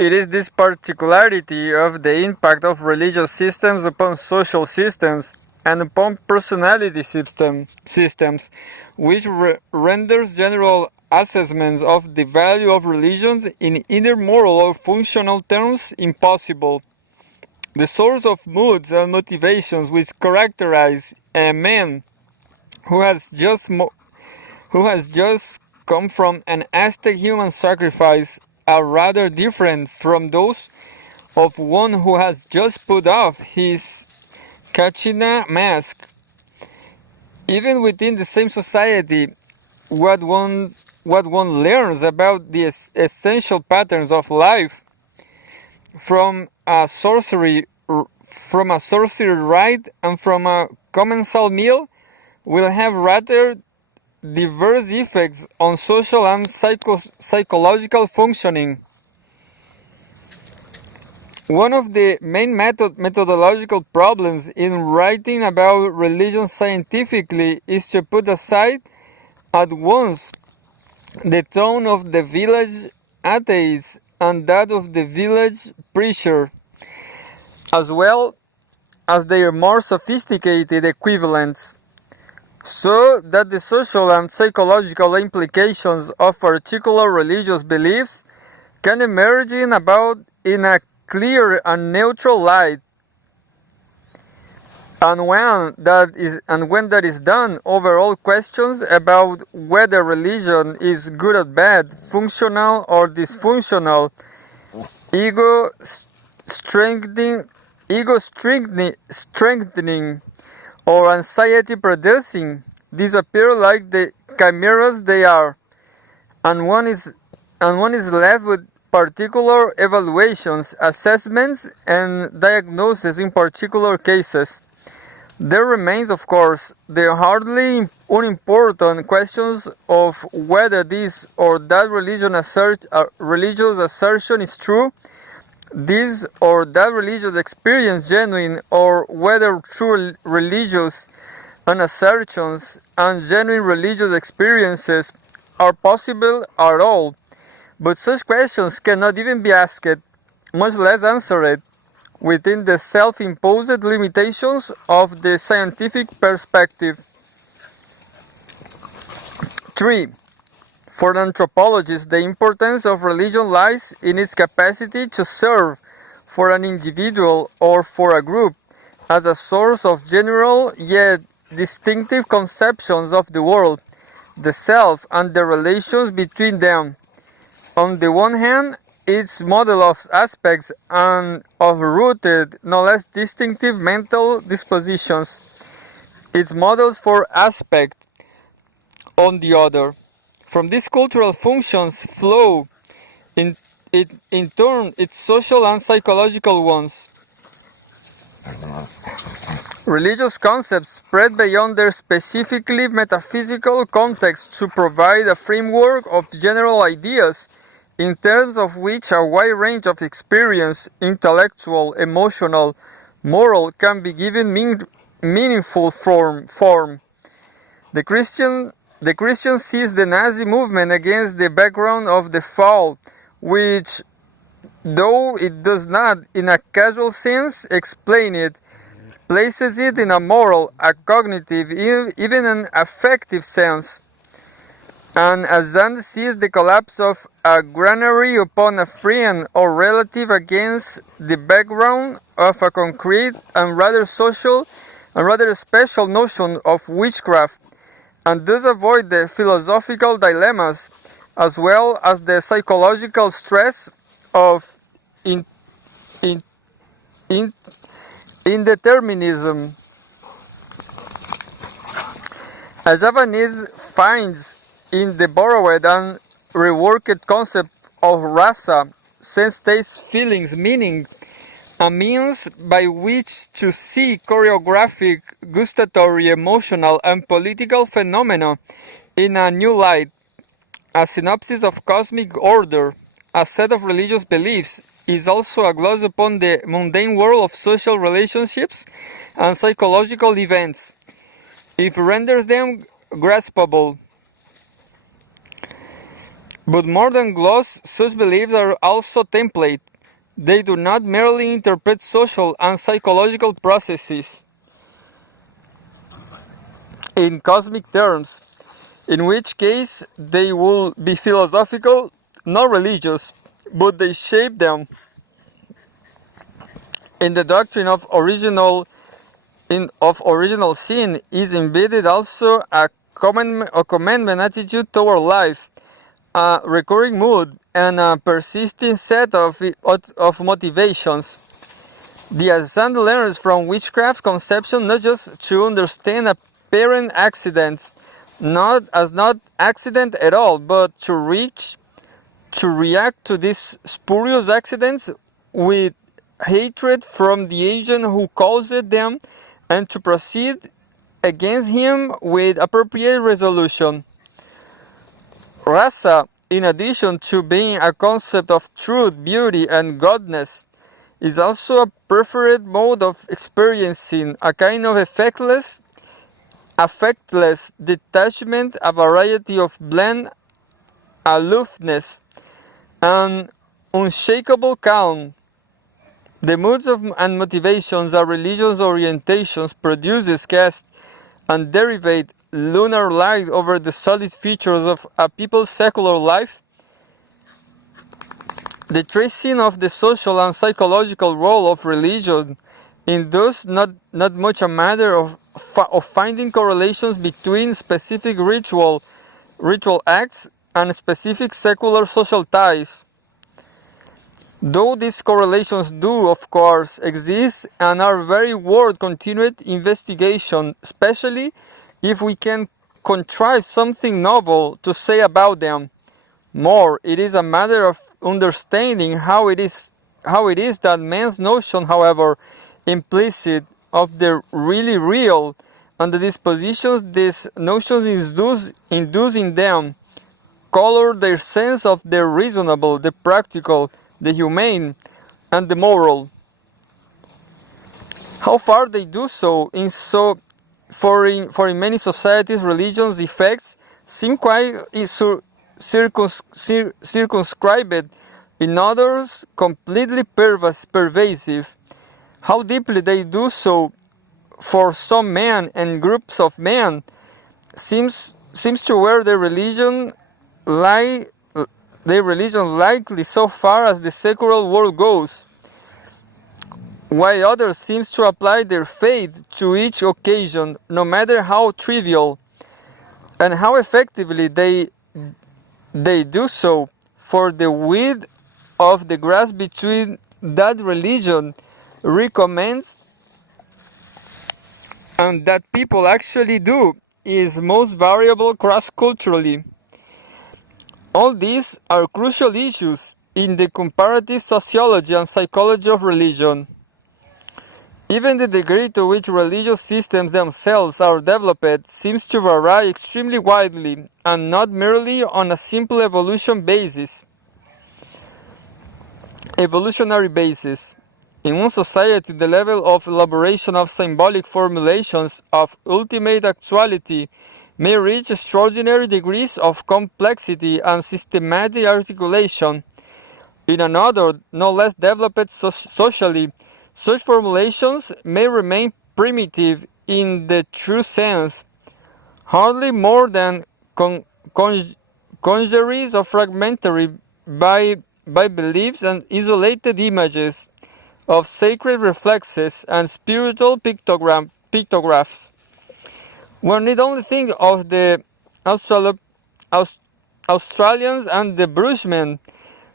It is this particularity of the impact of religious systems upon social systems and upon personality systems which renders general assessments of the value of religions in either moral or functional terms impossible. The source of moods and motivations which characterize a man who has just come from an Aztec human sacrifice are rather different from those of one who has just put off his Kachina mask. Even within the same society, what one learns about the essential patterns of life from a sorcery rite and from a commensal meal will have rather diverse effects on social and psychological functioning. One of the main methodological problems in writing about religion scientifically is to put aside at once the tone of the village atheist and that of the village preacher, as well as their more sophisticated equivalents, so that the social and psychological implications of particular religious beliefs can emerge in a clear and neutral light. And when that is done, overall questions about whether religion is good or bad, functional or dysfunctional, ego strengthening, or anxiety producing, disappear like the chimeras they are, and one is left with particular evaluations, assessments, and diagnoses in particular cases. There remains, of course, the hardly unimportant questions of whether this or that religious assertion is true, this or that religious experience genuine, or whether true religious assertions and genuine religious experiences are possible at all. But such questions cannot even be asked, much less answered, within the self-imposed limitations of the scientific perspective. 3. For anthropologists, the importance of religion lies in its capacity to serve, for an individual or for a group, as a source of general yet distinctive conceptions of the world, the self, and the relations between them. On the one hand, its model of aspects and of rooted, no less distinctive mental dispositions, its models for aspect, on the other. From these cultural functions flow, in turn, its social and psychological ones. Religious concepts spread beyond their specifically metaphysical context to provide a framework of general ideas in terms of which a wide range of experience, intellectual, emotional, moral, can be given meaningful form. The Christian sees the Nazi movement against the background of the fall, which, though it does not, in a casual sense, explain it, places it in a moral, a cognitive, even an affective sense. And as Zand sees the collapse of a granary upon a friend or relative against the background of a concrete and rather social and rather special notion of witchcraft, and thus avoid the philosophical dilemmas as well as the psychological stress of indeterminism. A Javanese finds in the borrowed and reworked concept of rasa, sense, taste, feelings, meaning, a means by which to see choreographic, gustatory, emotional, and political phenomena in a new light, a synopsis of cosmic order, a set of religious beliefs, is also a gloss upon the mundane world of social relationships and psychological events. It renders them graspable. But more than gloss, such beliefs are also template, They do not merely interpret social and psychological processes in cosmic terms, in which case they will be philosophical, not religious, but they shape them. In the doctrine of original sin is embedded also a commandment attitude toward life, a recurring mood, and a persisting set of motivations. The ascent learns from witchcraft conception not just to understand apparent accidents, not accident at all, but to react to these spurious accidents with hatred from the agent who caused them, and to proceed against him with appropriate resolution. Rasa, in addition to being a concept of truth, beauty, and godness, is also a preferred mode of experiencing a kind of affectless detachment, a variety of bland aloofness, and unshakable calm. The moods and motivations that religious orientations produces cast and derivate lunar light over the solid features of a people's secular life. The tracing of the social and psychological role of religion is thus not much a matter of finding correlations between specific ritual acts and specific secular social ties. Though these correlations do, of course, exist and are very worth continued investigation, especially if we can contrive something novel to say about them. More, it is a matter of understanding how it is that man's notion, however implicit, of the really real, and the dispositions these notions induce in them, color their sense of the reasonable, the practical, the humane, and the moral. How far they do so, for in many societies, religion's effects seem quite circumscribed, in others completely pervasive. How deeply they do so for some men and groups of men seems to where their religion likely so far as the secular world goes, while others seem to apply their faith to each occasion, no matter how trivial, and how effectively they do so, for the width of the grasp between that religion recommends and that people actually do is most variable cross-culturally. All these are crucial issues in the comparative sociology and psychology of religion. Even the degree to which religious systems themselves are developed seems to vary extremely widely, and not merely on a simple evolutionary basis. In one society, the level of elaboration of symbolic formulations of ultimate actuality may reach extraordinary degrees of complexity and systematic articulation. In another, no less developed socially, such formulations may remain primitive in the true sense, hardly more than congeries of fragmentary by beliefs and isolated images of sacred reflexes and spiritual pictographs. One need only think of the Australians and the Bushmen,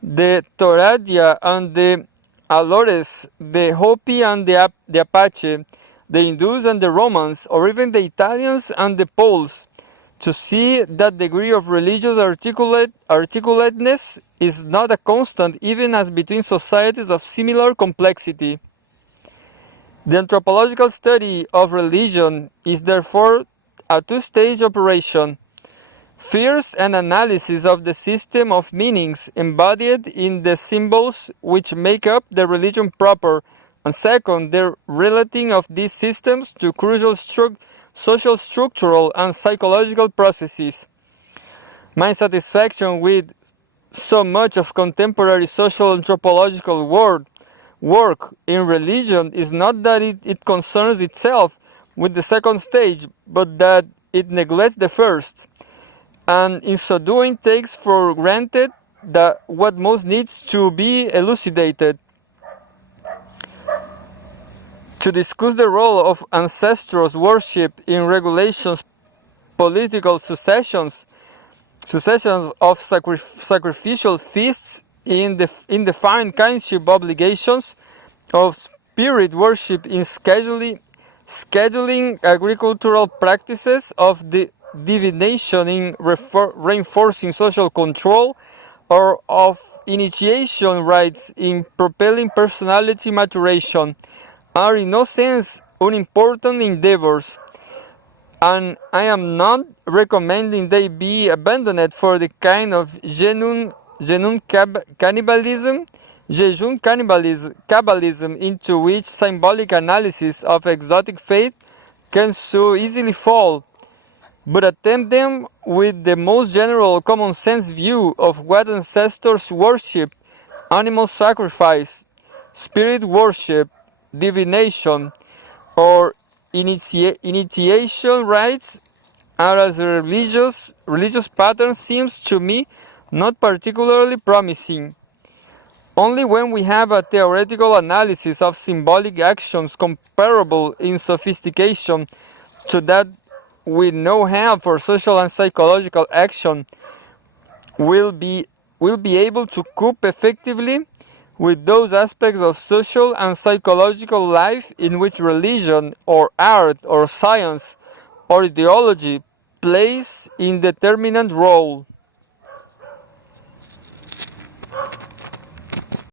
the Toradja and the Alores, the Hopi and the Apache, the Hindus and the Romans, or even the Italians and the Poles, to see that degree of religious articulateness is not a constant even as between societies of similar complexity. The anthropological study of religion is therefore a two-stage operation. First, an analysis of the system of meanings embodied in the symbols which make up the religion proper, and second, the relating of these systems to crucial social, structural, and psychological processes. My satisfaction with so much of contemporary social anthropological work in religion is not that it concerns itself with the second stage, but that it neglects the first, and in so doing takes for granted that what most needs to be elucidated. To discuss the role of ancestors' worship in regulations political successions of sacrificial feasts in defined kinship obligations of spirit worship in scheduling agricultural practices of the divination in reinforcing social control or of initiation rites in propelling personality maturation are in no sense unimportant endeavors, and I am not recommending they be abandoned for the kind of jejun cannibalism into which symbolic analysis of exotic faith can so easily fall, but attempt them with the most general common sense view of what ancestors worship, animal sacrifice, spirit worship, divination, or initiation rites are as a religious pattern seems to me not particularly promising. Only when we have a theoretical analysis of symbolic actions comparable in sophistication to that we now have for social and psychological action will be able to cope effectively with those aspects of social and psychological life in which religion or art or science or ideology plays a determinant role.